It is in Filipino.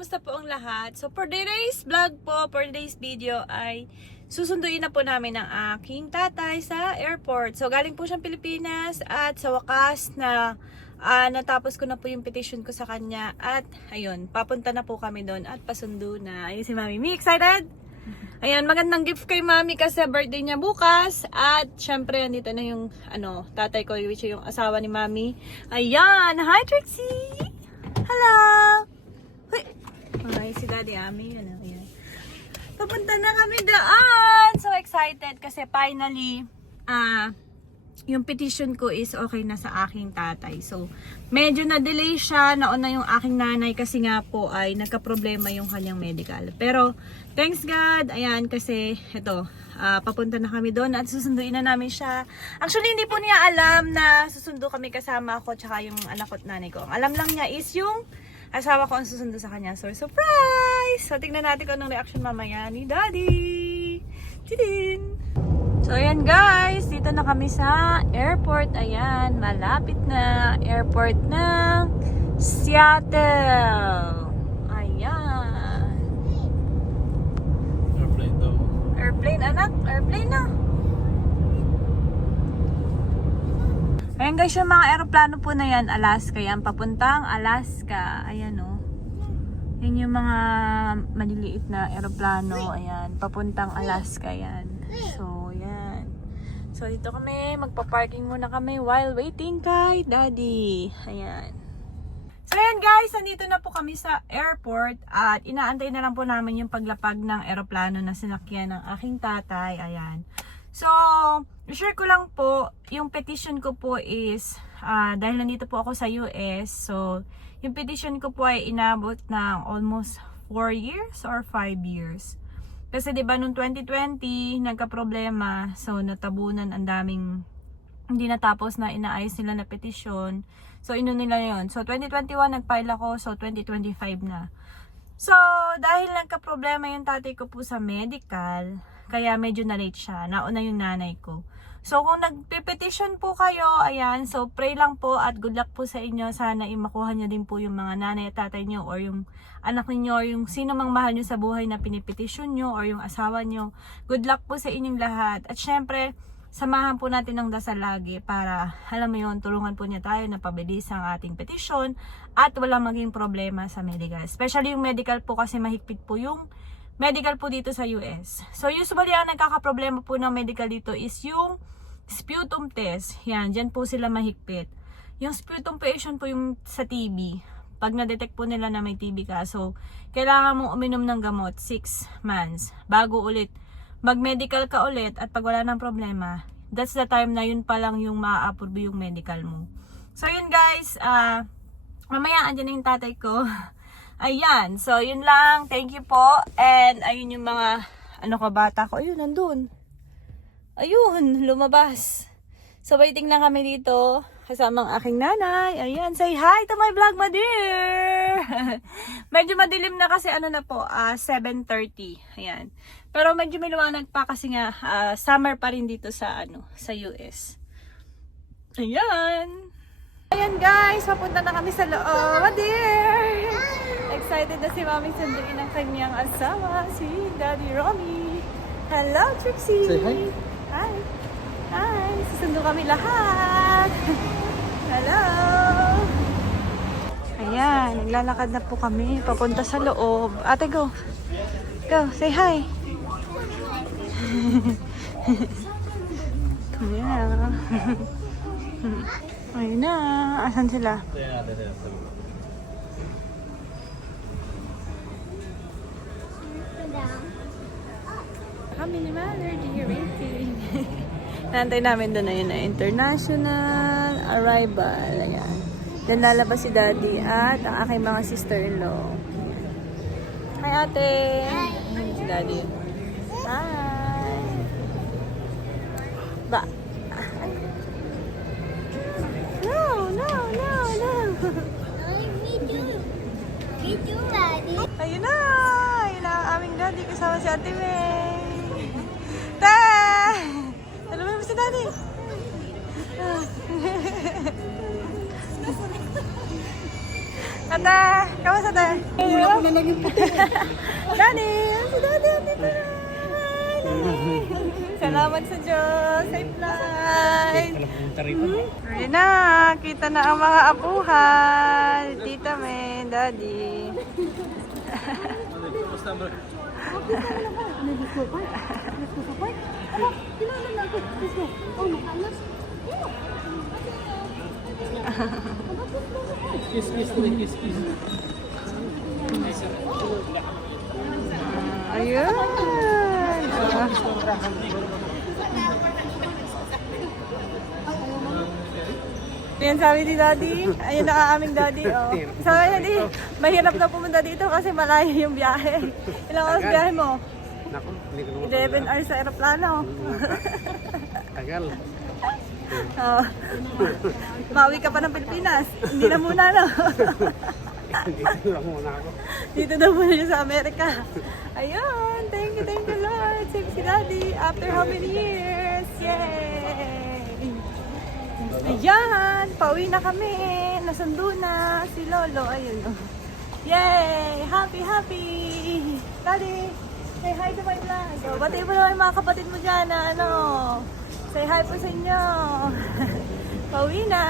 Kumusta po ang lahat? So for today's vlog po, for today's video ay susunduin na po namin ang aking tatay sa airport. So galing po siyang Pilipinas at sa wakas na natapos ko na po yung petition ko sa kanya. At ayun, papunta na po kami doon at pasundo na. Ayun si Mami. Mi, excited? Ayan, magandang gift kay Mami kasi birthday niya bukas. At syempre, nandito na yung tatay ko, which yung asawa ni Mami. Ayan! Hi, Trixie! Hello! Uy! Ay, si Daddy Ami. Ayan. Papunta na kami daan! So excited kasi finally, yung petition ko is okay na sa aking tatay. So, medyo na-delay siya. Nauna yung aking nanay kasi nga po ay nagka-problema yung kanyang medical. Pero, thanks God, ayan, kasi ito, papunta na kami doon at susunduin na namin siya. Actually, hindi po niya alam na susundo kami kasama ako tsaka yung anak ko at nanay ko. Ang alam lang niya is yung asawa ko ang susundo sa kanya. So, surprise! So, tingnan natin kung anong reaction mamaya ni Daddy. Tidin! So, ayan guys, dito na kami sa airport. Ayan, malapit na airport ng Seattle. Ayan. Airplane daw. Airplane, anak. Airplane na. Ayan guys, yung mga aeroplano po na yan, Alaska yan. Papuntang Alaska. Ayan o. Yan yung mga maliliit na aeroplano. Ayan, papuntang Alaska yan. So, yan. So, dito kami. Magpa-parking muna kami while waiting kay Daddy. Ayan. So, ayan guys. Nandito na po kami sa airport. At inaantay na lang po namin yung paglapag ng aeroplano na sinakyan ng aking tatay. Ayan. So, share ko lang po. Yung petition ko po is, dahil nandito po ako sa US. So, yung petition ko po ay inabot ng almost 4 years or 5 years. Kasi 'di ba noong 2020 nagka-problema, so natabunan ang daming hindi natapos na inaayos nila na petition. So nila 'yon. So 2021 nag-file ako, so 2025 na. So dahil nagka-problema yung tatay ko po sa medical, kaya medyo na-late siya. Nauna yung nanay ko. So kung nagpe-petition po kayo, ayan, so pray lang po at good luck po sa inyo. Sana makuha niyo din po yung mga nanay at tatay niyo or yung anak niyo or yung sino mang mahal niyo sa buhay na pinipetisyon niyo or yung asawa niyo. Good luck po sa inyong lahat. At syempre, samahan po natin ng dasal lagi para, alam mo yun, tulungan po niya tayo na pabilis ang ating petition at wala maging problema sa medical. Especially yung medical po kasi mahigpit po yung medical po dito sa US. So usually ang nagkakaproblema po ng medical dito is yung sputum test. Yan, dyan po sila mahigpit. Yung sputum patient po yung sa TB. Pag na-detect po nila na may TB ka, so kailangan mong uminom ng gamot 6 months bago ulit mag-medical ka ulit at pag wala ng problema, that's the time na yun pa lang yung ma-approve yung medical mo. So yun guys, mamaya andyan na yung tatay ko. Ayan, so yun lang. Thank you po. And ayun yung mga bata ko. Ayun, nandun. Ayun, lumabas. So waiting lang kami dito kasama ang aking nanay. Ayan, say hi to my vlog, my dear. Medyo madilim na kasi na po, 7:30. Ayan. Pero medyo may liwanag pa kasi nga summer pa rin dito sa sa US. Ayan. Ayan guys, papunta na kami sa loob, my dear. Excited na si Mami sunduin ang kanyang asawa, si Daddy Romy. Hello, Trixie! Say hi! Hi! Hi! Susundo kami lahat! Hello! Ayan, naglalakad na po kami papunta sa loob. Ate, go! Go, say hi! Ayan. Ayun na. Asan sila? Kami ni Mother, waiting. Nantay namin doon na yun na international arrival. Ayan. Then lalabas si Daddy at ang aking mga sister-in-law. Hi ate! Hi! Si Daddy. Hi! Ba? No! Me too, Daddy. Ayun na! Ayun na ang aming Daddy kasama si Ate May. Ta! Alam mo si Daddy? Ate, kamusta ate? Ako na naging puti. Daddy! Si Daddy, andito na! Salamat sa Diyos! Safe flight! Ayun na! Kita na ang mga apuhan! Tita Men, Daddy! Ayun! Yan sabi ni Daddy. Ayun na ang aming Daddy. Oh. Sabi ni Daddy, mahirap na pumunta dito kasi malayo yung biyahe. Ilang oras biyahe mo? Naku, hindi ko naman 11 hours sa aeroplano. tagal. Oh. Mawi ka pa ng Pilipinas. Hindi na muna, no? Dito lang muna ako. Dito na muna siya sa Amerika. Ayun, thank you, Lord. Safe si Daddy after how many years? Yay! Ayan, pauwi na kami. Nasundo na si Lolo. Ayun, oh. Yay! Happy, happy! Daddy, say hi to my vlog. So, batiin mo naman yung mga kapatid mo dyan na ano. Say hi po sa inyo. Pauwi na!